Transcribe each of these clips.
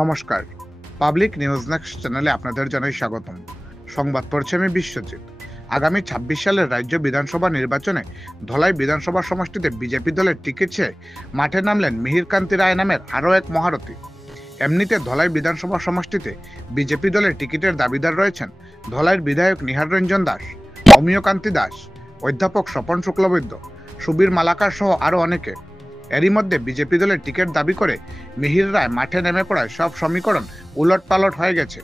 নমস্কার, public news next চ্যানেলে আপনাদের জানাই স্বাগতম। সংবাদ পড়ছি আমি বিশ্বজিৎ। আগামী ২৬ সালের রাজ্য বিধানসভা নির্বাচনে ধলাই বিধানসভা সমষ্টিতে বিজেপি দলের টিকিট চেয়ে মাঠে নামলেন মিহিরকান্তি রায় নামের আরও এক মহারথী। এমনিতে ধলাই বিধানসভা সমষ্টিতে বিজেপি দলের টিকিটের দাবিদার রয়েছেন ধলাইয়ের বিধায়ক নিহার রঞ্জন দাস, অমিয়কান্তি দাস, অধ্যাপক স্বপন শুক্লবৈদ্য, সুবীর মালাকার সহ আরও অনেকে। এরই মধ্যে বিজেপি দলের টিকিট দাবি করে মিহির রায় মাঠে নেমে পড়ায় সব সমীকরণ উলটপালট হয়ে গেছে।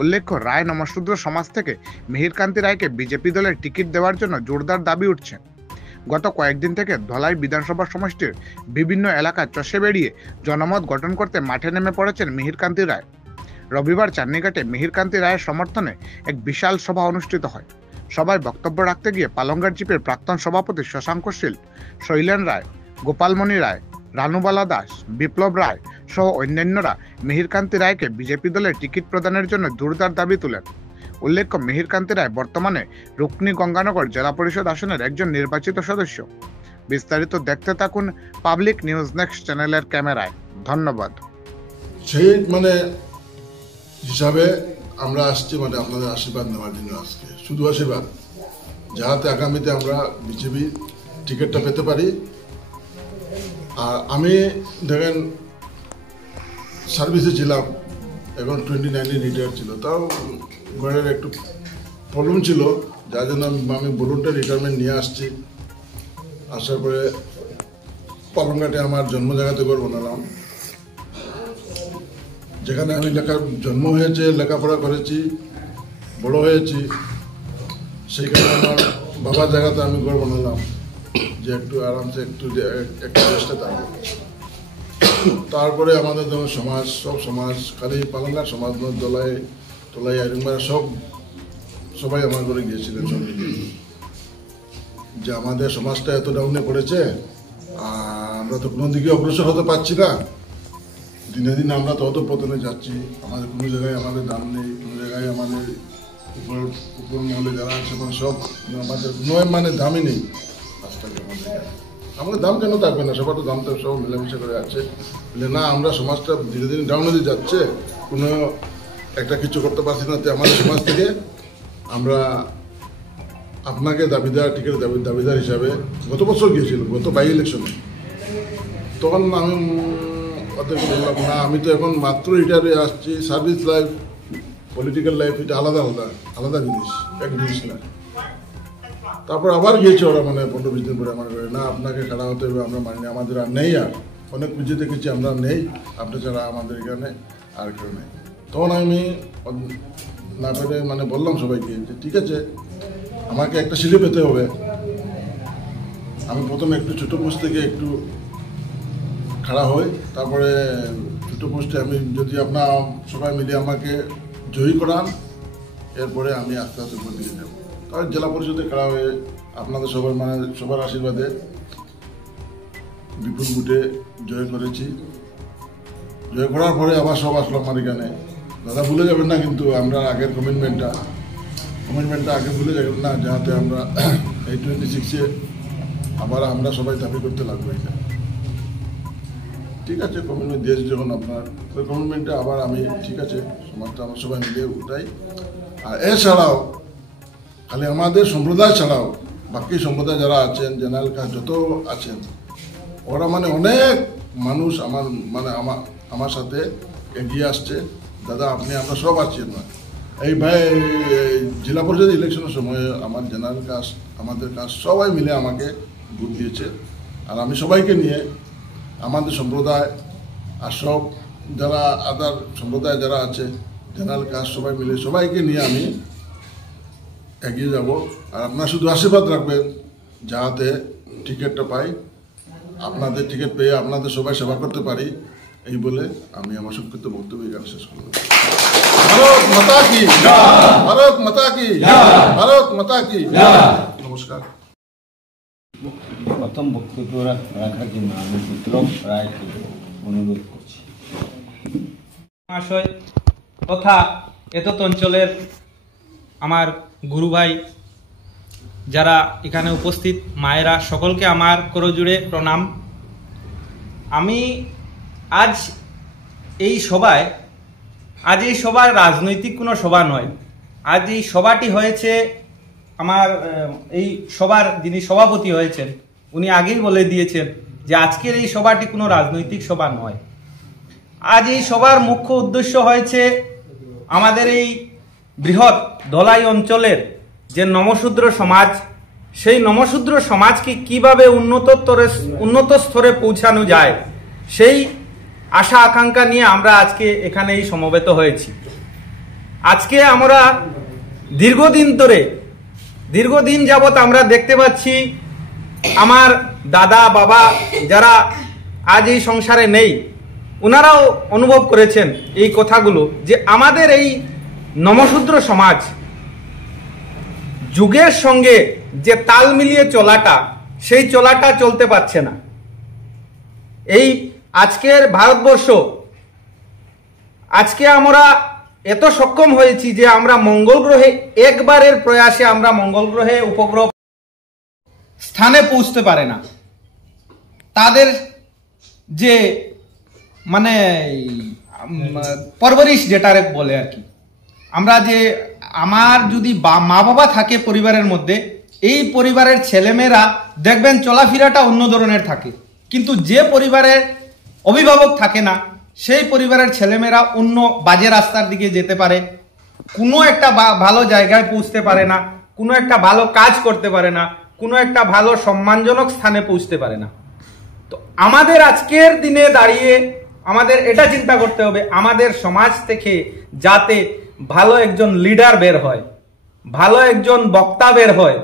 উল্লেখ্য, রায় নমশূদ্র সমাজ থেকে মিহিরকান্তি রায়কে বিজেপি দলের টিকিট দেওয়ার জন্য জোরদার দাবি উঠছে। গত কয়েকদিন থেকে ধলাই বিধানসভা সমষ্টির বিভিন্ন এলাকায় চষে বেরিয়ে জনমত গঠন করতে মাঠে নেমে পড়েছেন মিহিরকান্তি রায়। রবিবার চান্নিঘাটে মিহিরকান্তি রায়ের সমর্থনে এক বিশাল সভা অনুষ্ঠিত হয়। সভায় বক্তব্য রাখতে গিয়ে পালংঘাট জিপির প্রাক্তন সভাপতি শশাঙ্ক শীল, শৈলেন রায়, গোপালমণি রায়, রানুবালা দাস, বিপ্লব রায় সহ অন্যান্যরা মিহিরকান্তি রায়কে বিজেপি দলের টিকিট প্রদানের জন্য জোরদার দাবি তুলেন। উল্লেখ্য, মিহিরকান্তি রায় বর্তমানে রুকনি গঙ্গানগর জেলা পরিষদ আসনের একজন নির্বাচিত সদস্য। বিস্তারিত দেখতে থাকুন পাবলিক নিউজ নেক্সট চ্যানেলের ক্যামেরায়। ধন্যবাদ। সেই হিসাবে আমরা আসছি আপনাদের আশীর্বাদ নেওয়ার জন্য। আজকে শুধু আশীর্বাদ, যাহাতে আগামীতে আমরা বিজেপি টিকিটটা পেতে পারি। আর আমি দেখেন সার্ভিসে ছিলাম, এখন 29 রিটায়ার ছিল, তাও ঘরের একটু প্রবলেম ছিল, যার জন্য আমি ভলুন্টারি রিটায়ারমেন্ট নিয়ে আসছি। আসার পরে পালংঘাটে আমার জন্ম জায়গাতে ঘর বানালাম, যেখানে আমি জন্ম হয়েছে, লেখাপড়া করেছি, বড় হয়েছি। সেইখানে আমার বাবার জায়গাতে আমি ঘর বানালাম, যে একটু আরামসে একটু রেস্টে থাকবো। তারপরে আমাদের যেমন সমাজ, সব সমাজ, খালি পালংঘাট সমাজ নয়, তলাই আইরংবাড়া সবাই আমার ঘরে গিয়েছিলেন, সব যে আমাদের সমাজটা এত ডাউনে পড়েছে, আর আমরা তো কোনো দিকে অগ্রসর হতে পারছি না। দিনে দিনে আমরা তত পতনে যাচ্ছি, আমাদের কোনো জায়গায় আমাদের দাম নেই, কোনো জায়গায় আমাদের উপর মহলে যারা আছে সব আমাদের দামই নেই। আমাদের দাম কেন থাকবে না? সবার তো দাম তো সব মিলেমিশে করে আছে। না, আমরা সমাজটা ধীরে ধীরে ডাউনে দিয়ে যাচ্ছে, কোনো একটা কিছু করতে পারছি না। আমাদের সমাজ থেকে আমরা আপনাকে টিকিট দাবিদার হিসাবে গত বছর গিয়েছিল, গত বাই ইলেকশনে। তখন আমি বললাম, না, আমি তো এখন মাত্র রিটায়ারে আসছি। সার্ভিস লাইফ, পলিটিক্যাল লাইফ, এটা আলাদা আলাদা আলাদা জিনিস, এক জিনিস না। তারপর আবার গিয়েছে ওরা, 15-20 দিন পরে আমার ঘরে, না, আপনাকে খেলা হতে হবে, আমরা মানি, আমাদের আর নেই। আর অনেক খুঁজে দেখেছি, আমরা নেই, আপনি ছাড়া আমাদের এখানে আর কেউ নেই। তখন আমি না পেরে বললাম সবাইকে যে ঠিক আছে, আমাকে একটা সিঁড়ি পেতে হবে। আমি প্রথমে একটু ছোটো পোস্ট থেকে একটু খাড়া হই, তারপরে ছোটো পোস্টে আমি যদি আপনার সবাই মিলে আমাকে জয়ী করান, এরপরে আমি আস্তে আস্তে উপর দিকে যাবো। তার জেলা পরিষদে খাড়া হয়ে আপনাদের সবার আশীর্বাদে বিপুল ভোটে জয় করেছি। জয় করার পরে আবার সব আসলো আমার এখানে। দাদা ভুলে যাবেন না কিন্তু আমরা আগের কমিটমেন্টটা আগে ভুলে যাবেন না, যাতে আমরা এই 26-এ আবার আমরা সবাই দাবি করতে লাগবো এখানে। ঠিক আছে, কমিটমেন্ট দিয়েছি যখন আপনার, ওই কমিটমেন্টে আবার আমি ঠিক আছে সমাজটা আমরা সবাই মিলে উঠাই। আর এছাড়াও খালি আমাদের সম্প্রদায় ছাড়াও বাকি সম্প্রদায় যারা আছেন, জেনারেল কাস্ট যত আছেন, ওরা অনেক মানুষ আমার সাথে এগিয়ে আসছে। দাদা আপনি, আমরা সব আছি না। এই ভাই জেলা পরিষদ ইলেকশনের সময় আমার জেনারেল কাস্ট, আমাদের কাস্ট সবাই মিলে আমাকে ভোট দিয়েছে। আর আমি সবাইকে নিয়ে আমাদের সম্প্রদায় আর সব যারা আদার সম্প্রদায় যারা আছে, জেনারেল কাস্ট সবাই মিলে সবাইকে নিয়ে আমি এগিয়ে যাব। আর আপনারা শুধু আশীর্বাদ রাখবেন যাতে টিকিটটা পাই, আপনাদের টিকিট পেয়ে আপনাদের সবাই সেবা করতে পারি, এই বলে আমি আমার সংক্ষিপ্ত বক্তব্য এখানে শেষ করব। ভারত মাতা কি জয়! ভারত মাতা কি জয়! ভারত মাতা কি জয়! নমস্কার। প্রথম বক্তব্য রাখার জন্য আমি বিপ্লব রায়কে অনুরোধ করছি। মহাশয় তথা এতত অঞ্চলের আমার গুরু ভাই যারা এখানে উপস্থিত, মায়েরা, সকলকে আমার করজোড়ে প্রণাম। আমি আজ এই সভায় আজ এই সভা রাজনৈতিক কোনো সভা নয়। আজ এই সভাটি হয়েছে আমার এই সভার যিনি সভাপতি হয়েছেন উনি আগেই বলে দিয়েছেন যে আজকের এই সভাটি কোনো রাজনৈতিক সভা নয়। আজ এই সভার মুখ্য উদ্দেশ্য হয়েছে আমাদের এই বৃহৎ ধলাই অঞ্চলের যে নমশূদ্র সমাজ, সেই নমশূদ্র সমাজকে কিভাবে উন্নত স্তরে পৌঁছানো যায় সেই আশা আকাঙ্ক্ষা নিয়ে আমরা আজকে এখানে এই সমবেত হয়েছি। আজকে আমরা দীর্ঘদিন যাবৎ আমরা দেখতে পাচ্ছি আমার দাদা বাবা যারা আজ এই সংসারে নেই ওনারাও অনুভব করেছেন এই কথাগুলো যে আমাদের এই নমশূদ্র সমাজ যুগের সঙ্গে যে তাল মিলিয়ে চলাটা সেই চলাটা চলতে পারছে না। এই আজকের ভারতবর্ষ আজকে আমরা এত সক্ষম হয়েছি যে আমরা মঙ্গল গ্রহে একবারের প্রয়াসে আমরা মঙ্গল গ্রহে উপগ্রহ স্থানে পৌঁছতে পারে না। তাদের যে মানে পরবরিশ যেটারে বলে আর কি, আমরা যে আমার যদি মা বাবা থাকে পরিবারের মধ্যে, এই পরিবারের ছেলেমেয়েরা দেখবেন চলাফেরাটা অন্য ধরনের থাকে, কিন্তু যে পরিবারের অভিভাবক থাকে না সেই পরিবারের ছেলেমেয়েরা অন্য বাজে রাস্তার দিকে যেতে পারে, কোনো একটা ভালো জায়গায় পৌঁছতে পারে না, কোনো একটা ভালো কাজ করতে পারে না, কোনো একটা ভালো সম্মানজনক স্থানে পৌঁছতে পারে না। তো আমাদের আজকের দিনে দাঁড়িয়ে আমাদের এটা চিন্তা করতে হবে আমাদের সমাজ থেকে যাতে ভালো একজন লিডার বের হয়, ভালো একজন বক্তা বের হয়,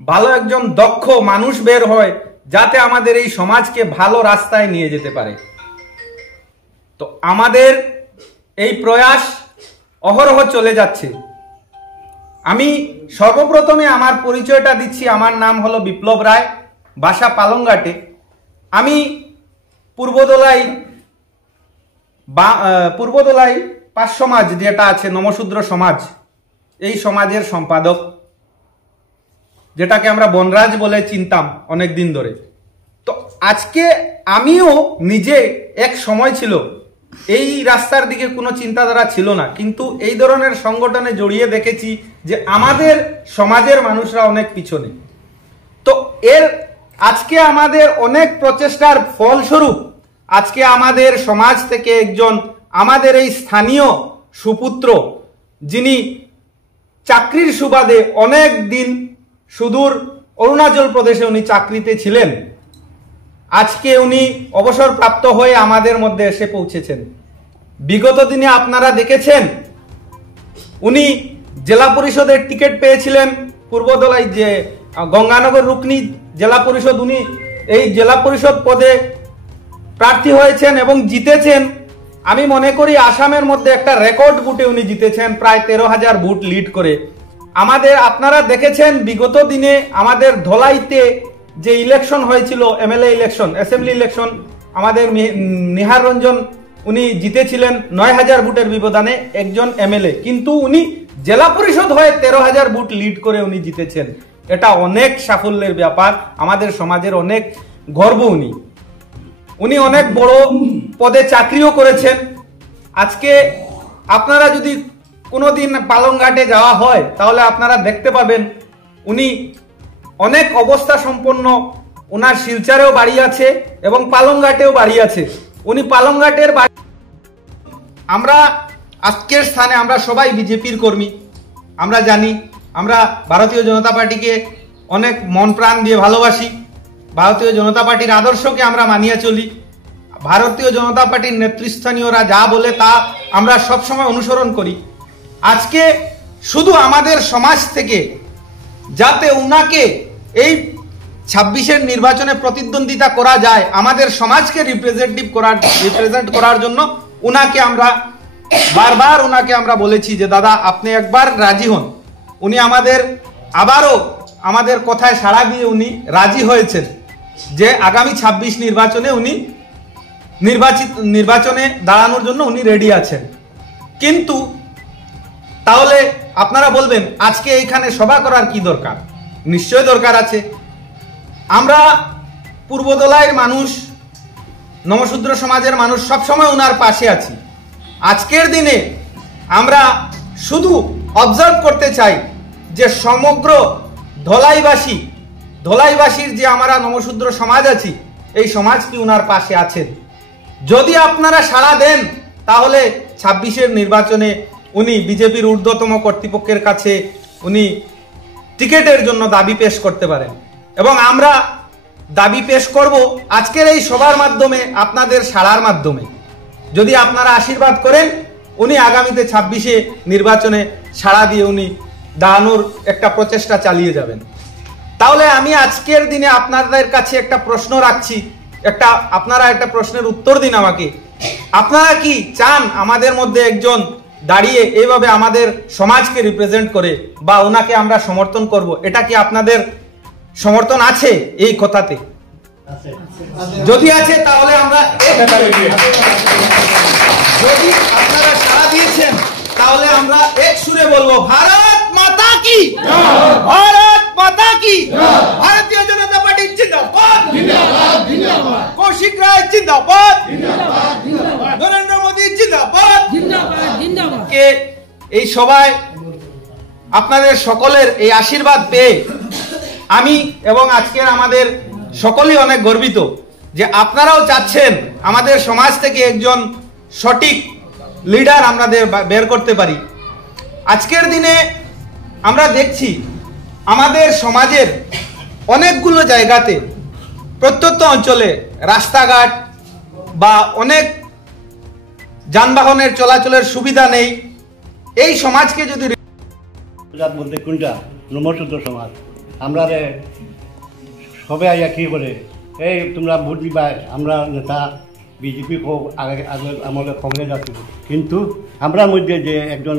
ভালো একজন দক্ষ মানুষ বের হয়, যাতে আমাদের এই সমাজকে ভালো রাস্তায় নিয়ে যেতে পারে। তো আমাদের এই প্রয়াস অহরহ চলে যাচ্ছে। আমি সর্বপ্রথমে আমার পরিচয়টা দিচ্ছি। আমার নাম হলো বিপ্লব রায়, বাসা পালংঘাটে। আমি পূর্বদোলাই পাঁচ সমাজ যেটা আছে নমশূদ্র সমাজ, এই সমাজের সম্পাদক, যেটাকে আমরা বনরাজ বলে চিনতাম অনেক দিন ধরে। তো আজকে আমিও নিজে এক সময় ছিল এই রাস্তার দিকে কোনো চিন্তাধারা ছিল না, কিন্তু এই ধরনের সংগঠনে জড়িয়ে দেখেছি যে আমাদের সমাজের মানুষরা অনেক পিছনে। তো আজকে আমাদের অনেক প্রচেষ্টার ফলস্বরূপ আজকে আমাদের সমাজ থেকে একজন আমাদের এই স্থানীয় সুপুত্র, যিনি চাকরির সুবাদে অনেক দিন সুদূর অরুণাচল প্রদেশে উনি চাকরিতে ছিলেন, আজকে উনি অবসরপ্রাপ্ত হয়ে আমাদের মধ্যে এসে পৌঁছেছেন। বিগত দিনে আপনারা দেখেছেন উনি জেলা পরিষদের টিকিট পেয়েছিলেন পূর্বদলাই, যে গঙ্গানগর রুকনি জেলা পরিষদ, উনি এই জেলা পরিষদ পদে প্রার্থী হয়েছেন এবং জিতেছেন। আমি মনে করি আসামের মধ্যে একটা রেকর্ড বুটে উনি জিতেছেন, প্রায় 13,000 বুট লিড করে। আপনারা দেখেছেন বিগত দিনে আমাদের ধলাইতে যে ইলেকশন হয়েছিল, এমএলএ ইলেকশন, অ্যাসেম্বলি ইলেকশন, আমাদের নিহার রঞ্জন উনি জিতেছিলেন 9,000 বুটের ব্যবধানে একজন এমএলএ, কিন্তু উনি জেলা পরিষদ হয়ে 13,000 বুট লিড করে উনি জিতেছেন। এটা অনেক সাফল্যের ব্যাপার, আমাদের সমাজের অনেক গর্ব। উনি অনেক বড় পদে চাকরিও করেছেন। আজকে আপনারা যদি কোনোদিন পালংঘাটে যাওয়া হয় তাহলে আপনারা দেখতে পাবেন উনি অনেক অবস্থা সম্পন্ন, ওনার শিলচরেও বাড়ি আছে এবং পালংঘাটেও বাড়ি আছে। উনি পালংঘাটের বাড়ি, আমরা আজকের স্থানে আমরা সবাই বিজেপির কর্মী, আমরা জানি, আমরা ভারতীয় জনতা পার্টিকে অনেক মন প্রাণ দিয়ে ভালোবাসি, ভারতীয় জনতা পার্টির আদর্শকে আমরা মানিয়ে চলি, ভারতীয় জনতা পার্টির নেতৃস্থানীয়রা যা বলে তা আমরা সবসময় অনুসরণ করি। আজকে শুধু আমাদের সমাজ থেকে যাতে উনাকে এই 26-এর নির্বাচনে প্রতিদ্বন্দ্বিতা করা যায়, আমাদের সমাজকে রিপ্রেজেন্ট করার জন্য উনাকে আমরা বারবার বলেছি যে দাদা আপনি একবার রাজি হন। উনি আবারও আমাদের কথায় সাড়া দিয়ে উনি রাজি হয়েছেন যে আগামী 26 নির্বাচনে উনি নির্বাচনে দাঁড়ানোর জন্য উনি রেডি আছেন। কিন্তু তাহলে আপনারা বলবেন আজকে এইখানে সভা করার কি দরকার? নিশ্চয় দরকার আছে। আমরা পূর্বদলাইয়ের মানুষ, নমশূদ্র সমাজের মানুষ সবসময় ওনার পাশে আছি। আজকের দিনে আমরা শুধু অবজার্ভ করতে চাই যে সমগ্র ধলাইবাসীর যে আমরা নমশূদ্র সমাজ আছি, এই সমাজ কি উনার পাশে আছেন। যদি আপনারা সাড়া দেন তাহলে 26-এর নির্বাচনে উনি বিজেপির ঊর্ধ্বতম কর্তৃপক্ষের কাছে উনি টিকিটের জন্য দাবি পেশ করতে পারেন, এবং আমরা দাবি পেশ করব আজকের এই সভার মাধ্যমে, আপনাদের সাড়ার মাধ্যমে। যদি আপনারা আশীর্বাদ করেন, উনি আগামীতে 26-এ নির্বাচনে সাড়া দিয়ে উনি দাঁড়ানোর একটা প্রচেষ্টা চালিয়ে যাবেন। তাহলে আমি আজকের দিনে আপনাদের কাছে একটা প্রশ্ন রাখছি, আপনারা একটা প্রশ্নের উত্তর দিন আমাকে। আপনারা কি চান আমাদের মধ্যে একজন দাঁড়িয়ে এইভাবে আমাদের সমাজকে রিপ্রেজেন্ট করে, বা ওনাকে আমরা সমর্থন করব? এটা কি আপনাদের সমর্থন আছে এই কথাতে? যদি আছে তাহলে আমরা, যদি আপনারা সাড়া দিয়েছেন তাহলে আমরা এক সুরে বলবো, ভারত মাতা কি, ভারত মাতা কি, ভারতীয় জনতা পার্টি জিন্দাবাদ, কৌশিক রায় জিন্দাবাদ, নরেন্দ্র মোদী জিন্দাবাদ। কে এই সভায় আপনাদের সকলের এই আশীর্বাদ পেয়ে আমি এবং আজকের আমাদের সকলেই অনেক গর্বিত যে আপনারাও চাচ্ছেন আমাদের সমাজ থেকে একজন সঠিক লিডার আমাদের বের করতে পারি। আজকের দিনে আমরা দেখছি আমাদের সমাজের অনেকগুলো জায়গাতে, প্রত্যন্ত অঞ্চলে রাস্তাঘাট বা অনেক যানবাহনের চলাচলের সুবিধা নেই। এই সমাজকে যদি বলতে কোনটা নমশূদ্র সমাজ, আমরা সবে আইয়া কি করে এই তোমরা ভোট দিবা, আমরা নেতা বিজেপি আগের আমলে কংগ্রেস আছিল, কিন্তু আমরা মধ্যে যে একজন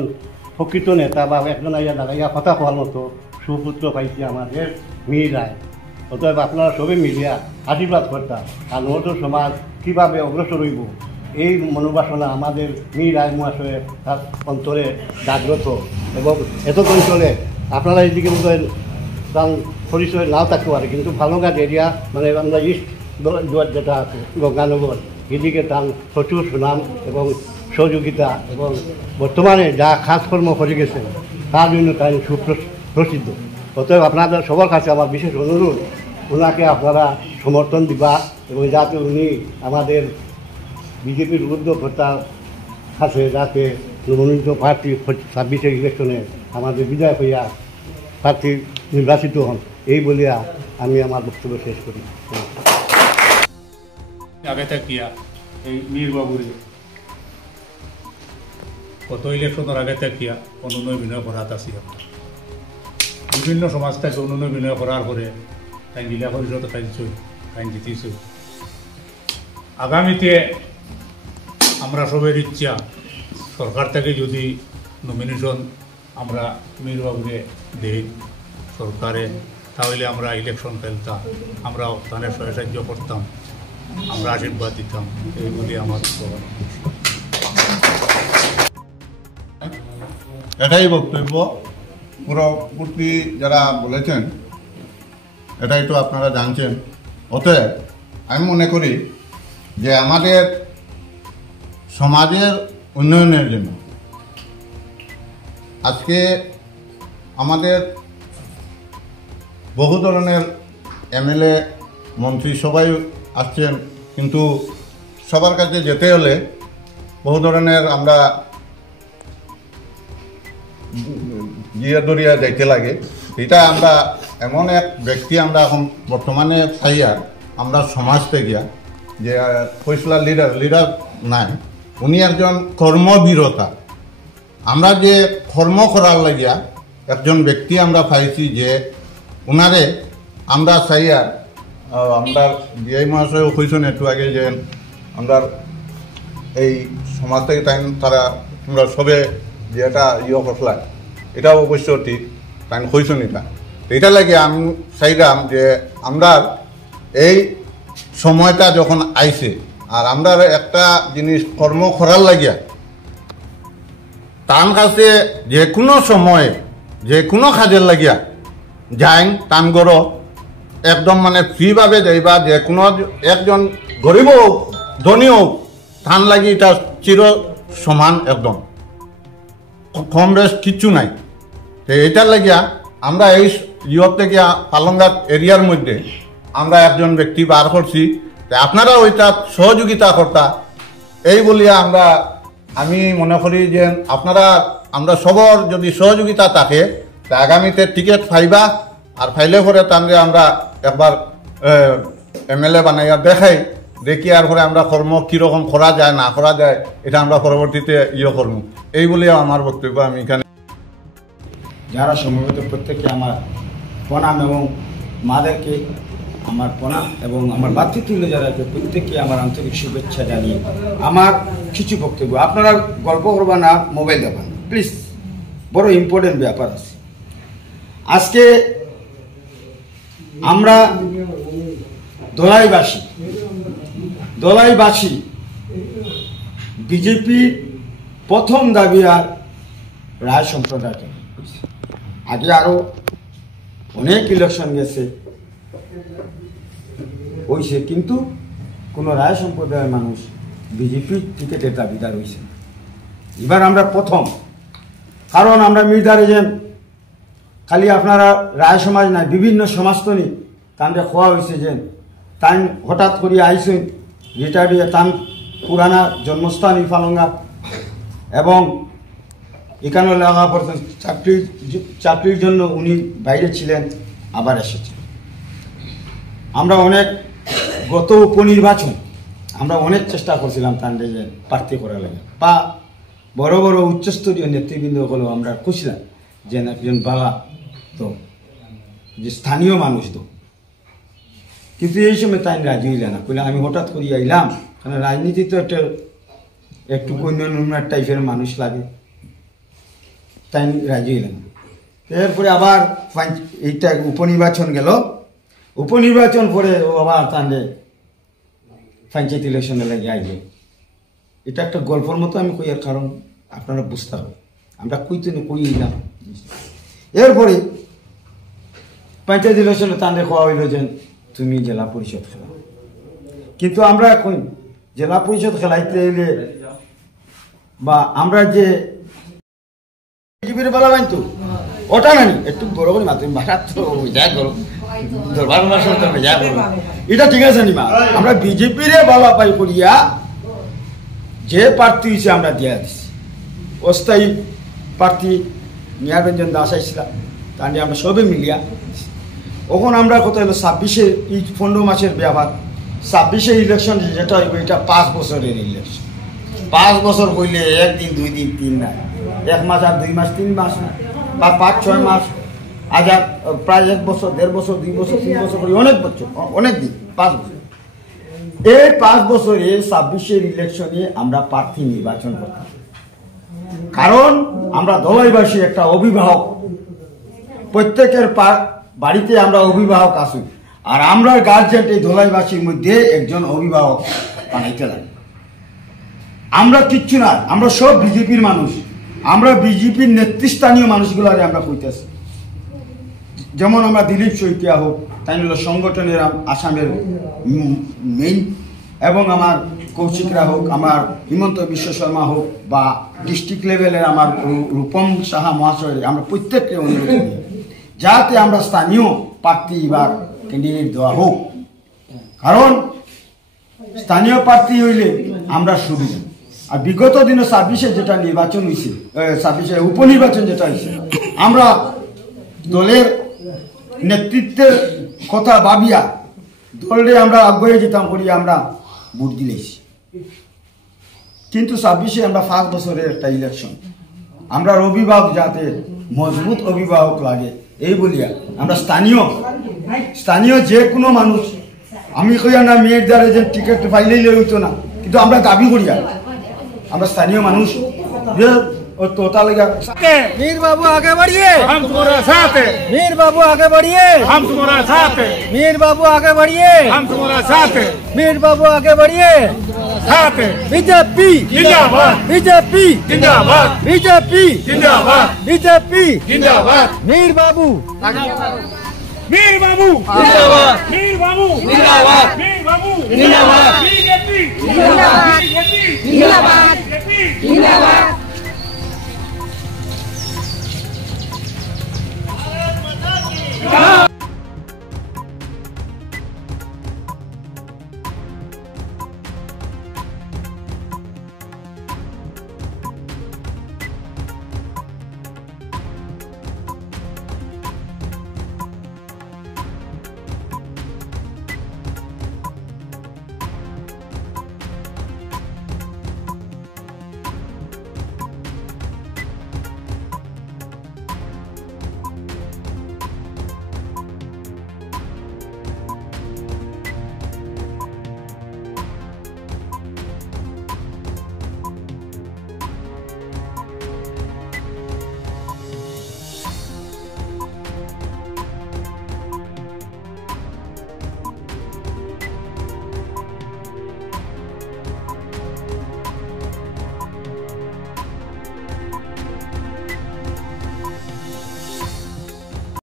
প্রকৃত নেতা বা একজন আইয়া দাঁড়াইয়া কথা কোয়ার মতো সুপুত্র পাইছে আমাদের মীর রায়। অতএব আপনারা সবে মিলিয়া আশীর্বাদ করতাম, আর নতুন সমাজ কীভাবে অগ্রসর হইব এই মনোবাসনা আমাদের মীর রায় মহাশয়ের তার অন্তরে জাগ্রত। এবং এত অঞ্চলে আপনারা এইদিকে বোধহয় তার পরিচয় নাও থাকতে পারে, কিন্তু ভালোঘাট এরিয়া মানে আমরা ইস্ট যেটা আছে গঙ্গানগর, এদিকে তার প্রচুর সুনাম এবং সহযোগিতা, এবং বর্তমানে যা কাজকর্ম করে গেছেন তার জন্য তাই সুপ্রসিদ্ধ। অতএব আপনাদের সবার কাছে আমার বিশেষ অনুরোধ, ওনাকে আপনারা সমর্থন দিবা, এবং যাতে উনি আমাদের বিজেপির উদ্যোগতার কাছে যাতে মনোনীত প্রার্থী 26-এর ইলেকশনে আমাদের বিজয় হইয়া প্রার্থী নির্বাচিত হন, এই বলিয়া আমি আমার বক্তব্য শেষ করি। আগে থাকিয়া এই মীর বাবুরে কত ইলেকশনের আগে থাকিয়া অনুনয় বিনয় করাত আছি। বিভিন্ন সমাজ থেকে অনুনয় বিনয় করার পরে তাই জিলা পরিষদ খাইছই, তাই জিতিছই। আগামীতে আমরা সবের ইচ্ছা সরকার থেকে যদি নমিনেশন আমরা মীর বাবুরে দেই সরকারে, তাহলে আমরা ইলেকশন খেলতাম, আমরা ওখানে সাহায্য করতাম, আমরা আশীর্বাদ দিতাম, এইগুলি আমার এটাই বক্তব্য। পুরোপুরি যারা বলেছেন এটাই তো আপনারা জানছেন। অতএব আমি মনে করি যে আমাদের সমাজের উন্নয়নের জন্য আজকে আমাদের বহু ধরনের এমএলএ মন্ত্রী সবাই আসছেন, কিন্তু সবার কাছে যেতে হলে বহু ধরনের আমরা জিয়া দরিয়া যাইতে লাগে। এটা আমরা এমন এক ব্যক্তি আমরা এখন বর্তমানে পাইয়া আমরা সমাজ থেকে যে ফয়সলা লিডার নাই, উনি একজন কর্মবীরতা। আমরা যে কর্ম করার লাগিয়া একজন ব্যক্তি আমরা পাইছি, যে উনারে আমরা চাইয়া আমরা জিআই মহাশয় হয়েছেন একটু আগে যে আমরা এই সমাজ থেকে তারা তোমরা সবে যে এটা করলা, এটাও অবশ্য ঠিক তাই হয়েছেন। এটা লাগে আমি চাইলাম যে আমরা এই সময়টা যখন আইছে আর আমরা একটা জিনিস কর্ম করার লাগিয়া তার কাছে যে কোনো সময় যে কোনো কাজের লাগিয়া যাই টান গড় একদম মানে ফ্রিভাবে যাইবা, যে কোনো একজন গরিব হোক ধনী হোক টান লাগি এটা চির সমান একদম। কম বেশ কিচ্ছু নাই। তো এটার লাগিয়া আমরা এই ইয়র থেকে পালংঘাট এরিয়ার মধ্যে আমরা একজন ব্যক্তি বার করছি, আপনারা ওইটা সহযোগিতা কর্তা এই বলিয়া আমি মনে করি যে আপনারা আমরা সবর যদি সহযোগিতা থাকে তা আগামীতে টিকিট পাইবা, আর ফাইলে পরে তাহলে আমরা একবার MLA বানাইয়া দেখাই, দেখি আর পরে আমরা কর্ম কীরকম করা যায় না করা যায় এটা আমরা পরবর্তীতে করবো, এই বলিয়া আমার বক্তব্য। আমি এখানে যারা সমবেত প্রত্যেককে আমার প্রণাম এবং মাদেরকে আমার প্রণাম এবং আমার ভাতৃতুল্য যারা আছে প্রত্যেককে আমার আন্তরিক শুভেচ্ছা জানিয়ে আমার কিছু বক্তব্য। আপনারা গল্প করবা না, মোবাইল দেখান প্লিজ, বড় ইম্পর্টেন্ট ব্যাপার আছে। আজকে আমরা দলাইবাসী বিজেপি প্রথম দাবি আর রায় সম্প্রদায়কে, আগে আরো অনেক ইলেকশন গেছে হয়েছে, কিন্তু কোনো রায় সম্প্রদায়ের মানুষ বিজেপির টিকিটের দাবিদার হয়েছে। এবার আমরা প্রথম, কারণ আমরা মির্দারে যে খালি আপনারা রায় সমাজ নাই, বিভিন্ন সমাজতনি তানকে খোয়া হয়েছে যে তাই হঠাৎ করে আইসেন রিটায়ার্ড হয়ে তান পুরানা জন্মস্থান পালংঘাট এবং এখানে লাগা পর্যন্ত চাকরির জন্য উনি বাইরে ছিলেন, আবার এসেছেন। আমরা অনেক গত উপনির্বাচন আমরা অনেক চেষ্টা করছিলাম তাদের যে প্রার্থী করার লাগে, বা বড় বড় উচ্চস্তরীয় নেতৃবৃন্দ হলেও আমরা খুঁজছিলাম যে একজন বালা তো যে স্থানীয় মানুষ তো, কিন্তু এই সময় তাই রাজি হইলে না, কইলে আমি হঠাৎ করি আইলাম, কারণ রাজনীতি তো একটু অন্য টাইপের মানুষ লাগে, তাই রাজি হইলে না। এরপরে আবার এইটা উপনির্বাচন গেল, উপনির্বাচন পরে ও আবার তাহলে পঞ্চায়েত ইলেকশনে লাগে আইলে। এটা একটা গল্পের মতো আমি কইয়ার কারণ আপনারা বুঝতে হবে, আমরা কইলাম। এরপরে পঞ্চায়েত ইলেকশনে তাঁদের খাওয়া হইল যে তুমি জেলা পরিষদ খেলা, কিন্তু আমরা এখন জেলা পরিষদ খেলাইতে এলে বা আমরা যে বেলা বাইতো ওটা নানি একটু বড় করে মাত্র ভাষা তো যা করো দরবার যা করো, এটা ঠিক আছে নি মা, আমরা বিজেপির বালা পাই করিয়া যে প্রার্থী হয়েছে আমরা দিয়া দিচ্ছি। অস্থায়ী প্রার্থী নিয়ার রঞ্জন দাস আইছিলাম, তাহলে আমরা সবে মিলিয়া ওখানে আমরা কত হলো 26-এ এই 15 মাসের ব্যাপার, 26-এ ইলেকশন যেটা হইব এটা 5 বছরের ইলেকশন। 5 বছর হইলে 1 দিন 2 দিন 3 না, 1 মাস আর 2 মাস 3 মাস না, বা 5-6 মাস, আজাদ প্রায় 1 বছর 1.5 বছর 2 বছর 3 বছর করে অনেক বছর, অনেক দিন 5 বছর। এই 5 বছরে 26-এর ইলেকশনে আমরা প্রার্থী নির্বাচন করতাম, কারণ আমরা দলাইবাসী একটা অভিভাবক, প্রত্যেকের বাড়িতে আমরা অভিভাবক আসুন, আর আমরা গার্জেন এই দলাইবাসীর মধ্যে একজন অভিভাবক বানাইতে লাগে। আমরা কিচ্ছু না, আমরা সব বিজেপির মানুষ, আমরা বিজেপির নেতৃস্থানীয় মানুষগুলারে আমরা কইতেছি, যেমন আমরা দিলীপ শইকিয়া হোক, তাই হলো সংগঠনের আসামের মেইন, এবং আমার কৌশিকরা হোক, আমার হিমন্ত বিশ্ব শর্মা হোক, বা ডিস্ট্রিক্ট লেভেলের আমার রূপম সাহা মহাশয়, আমরা প্রত্যেককে অনুরোধ করি যাতে আমরা স্থানীয় প্রার্থী বা ক্যান্ডিডেট দেওয়া হোক, কারণ স্থানীয় প্রার্থী হইলে আমরা সুবিধা। আর বিগত দিনে 26-এ যেটা নির্বাচন হয়েছে, 26-এ উপনির্বাচন যেটা হয়েছে, আমরা দলের নেতৃত্বের কথা ভাবিয়া দলে আমরা আগ্রহে যেতাম করি আমরা ভোট দিলেছি, কিন্তু 26-এ আমরা 5 বছরের একটা ইলেকশন, আমরা অভিভাবক যাতে মজবুত অভিভাবক লাগে এই বলিয়া আমরা স্থানীয় যে কোনো মানুষ, আমি কইয়া না মেয়ের দ্বারা যে টিকিট পাইলেই হইতো না, কিন্তু আমরা দাবি করিয়া আমরা স্থানীয় মানুষ तोता लगा मीर बाबू आगे बढ़िए, हम तुम्हारे साथ हैं। मीर बाबू आगे बढ़िए, हम तुम्हारे साथ हैं। मीर बाबू आगे बढ़िए, हम तुम्हारे साथ हैं। मीर बाबू आगे बढ़िए, साथ हैं। बीजेपी जिंदाबाद, बीजेपी जिंदाबाद, बीजेपी जिंदाबाद, बीजेपी जिंदाबाद। मीर बाबू मीर बाबू जिंदाबाद, मीर बाबू जिंदाबाद, मीर बाबू जिंदाबाद, बीजेपी जिंदाबाद, बीजेपी जिंदाबाद, बीजेपी जिंदाबाद।